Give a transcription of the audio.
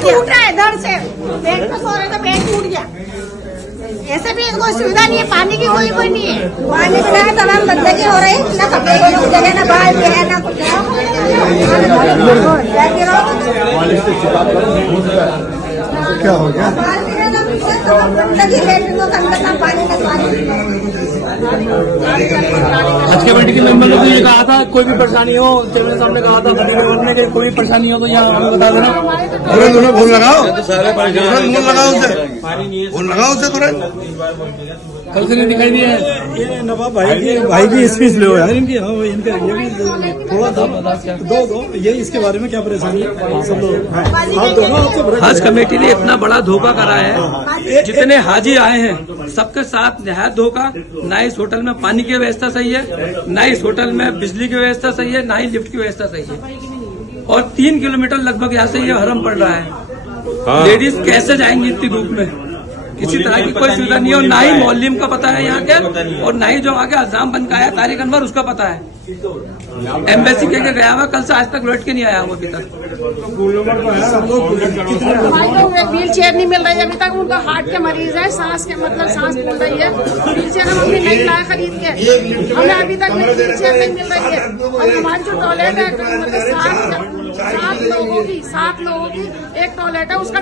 टूट रहा है दर्द से, बेड पे सो रहे तो बेड टूट गया। ऐसे भी कोई सुविधा नहीं है, पानी की कोई नहीं है। पानी बिना तमाम गंदगी हो रही है, ना कपड़े धोने की जगह, ना बाल है, ना कुछ क्या हो गया? आज कमेटी के मेंबर ने तो ये कहा था कोई भी परेशानी हो, चेयरमैन साहब ने कहा था ने कि कोई भी परेशानी हो तो यहाँ हमें बता देना। तुरंत फोन लगाओ, फोन लगाओ उसे तुरंत। कल से नहीं दिखाई दिया है। ये नवाब भाई की स्पीच लो यार इनकी। हाँ इनका ये भी थोड़ा था दो ये इसके बारे में क्या परेशानी है सब लोग। हज कमेटी ने इतना बड़ा धोखा करा है, जितने हाजी आए हैं सबके साथ निहायत धोखा। ना इस होटल में पानी की व्यवस्था सही है, ना इस होटल में बिजली की व्यवस्था सही है, ना ही लिफ्ट की व्यवस्था सही है। और 3 किलोमीटर लगभग यहाँ से ये हरम पड़ रहा है। लेडीज कैसे जाएंगी इतनी धूप में? किसी तरह की कोई सुविधा नहीं है, और ना ही मौलवी का पता है यहाँ के, और ना ही जो आगे अज़ाम बन का आया तारिक अनवर उसका पता है। एम्बेसी के गया हुआ, कल से आज तक लौट के नहीं आया वो अभी तक। व्हील चेयर नहीं मिल रही है अभी तक, उनका हार्ट के मरीज है, सांस के मतलब सांस फूल रही है। व्हील चेयर हम अपनी नहीं लाया खरीद के, हमें अभी तक व्हील चेयर नहीं मिल रही है। और हमारी जो टॉयलेट है मतलब 7 लोगों की एक टॉयलेट है, उसका